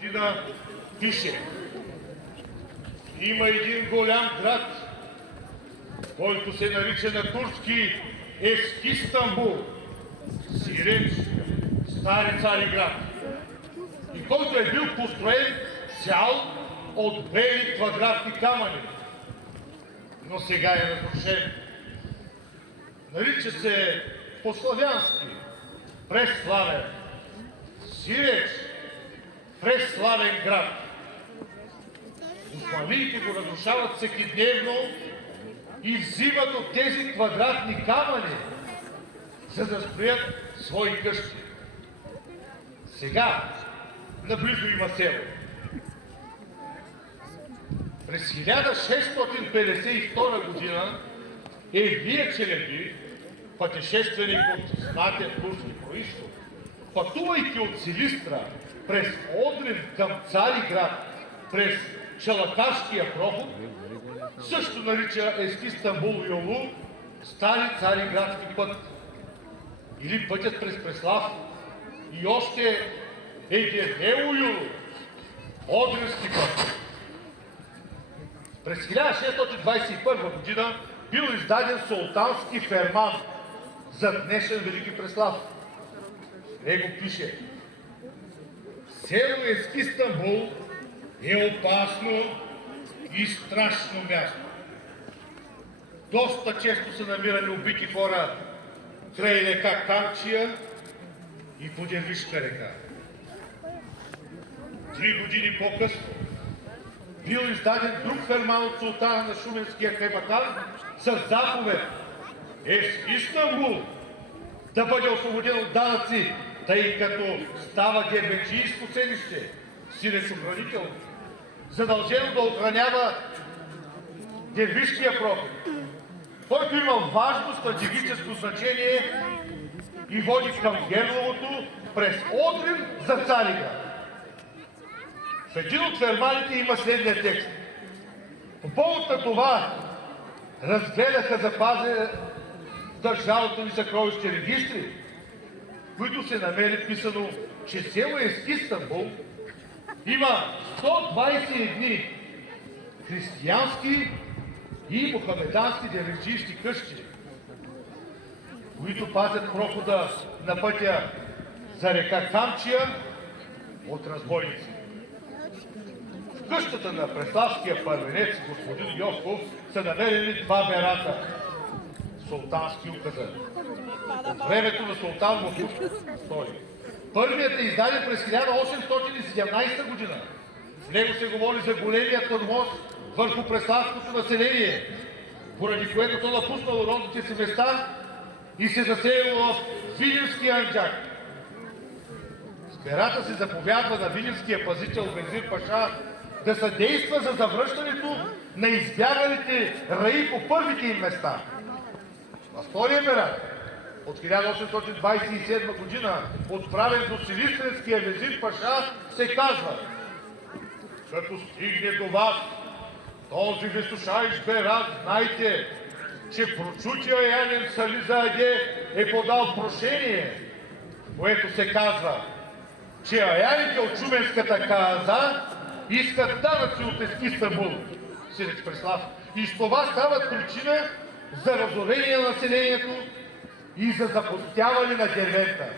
година пише: има един голям град, който се нарича на турски Ескистанбул, сиреч Стари Цариград, и който е бил построен цял от бели квадратни камъни, но сега е разрушен. Нарича се по-славянски Преславен, сиреч Преславен град. Османлиите го разрушават всекидневно и взимат от тези квадратни камъни, за да строят свои къщи. Сега наблизо има село. През 1652 година Евлия Челеби, пътешественик от знатен турски произход, пътувайки от Силистра през Одрин към Цариград, през Чалакашкия проход, също нарича Ескистанбул Йолу Стари Цариградски път, или пътят през Преслав, и още Егернео Юлу Одрински път. През 1621 година бил издаден султански ферман за днешен Велики Преслав. В него пише: село Ескистанбул е опасно и страшно място. Доста често са намирани убити хора край река Камчия и по Дервишка река. 3 години по-късно бил издаден друг ферман от султана на Шуменския Каймакан със заповед Ескистанбул да бъде освободен от данъци, тъй като става дервенчийско селище, сиреч охранител, задължено да охранява Дервишкия проход, който има важно стратегическо значение и води към Герловото през Одрин за Цариград. В един от ферманите има следния текст. По повод на това разгледаха запазени държавното ни съкровище регистри, в които се намери писано, че село Ескистанбул има 121 християнски и мухамедански дервенчийски къщи, които пазят прохода на пътя за река Камчия от разбойници. В къщата на преславския първенец господин Йовков са намерени 2 берата, султански указа, от времето на султан Мухмуд II. Първият е издаден през 1817 година. В него се говори за големия тормоз върху преславското население, поради което то напуснало родните си места и се заселило в Видинския Анджак. С перата се заповядва на видинския пазител Везир Паша да съдейства за завръщането на избягалите раи по първите им места. На втория перат от 1827 година, отправен до Силистренския Везир Паша, се казва: като стигне до вас този висушаещ берат, знайте, че прочутия Янин Сализаде е подал прошение, в което се казва, че аяните от Шуменската каза искат данъци от Ескистанбул, сиреч Преслав, и с това стават причина за разорение на населението и за запустяване на дервента.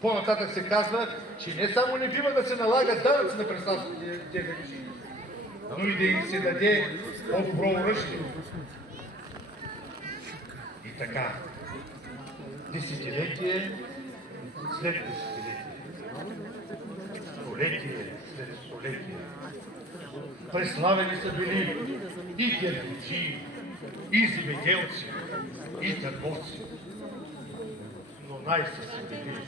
По-нататък се казва, че не само не бива да се налагат данъци на преславските дервенчи, но и да им се даде по-добро оръжие. И така, десетилетие след десетилетие, столетие след столетие, преславени са били и дервенчи, и земеделци, и търговци, но най-са се били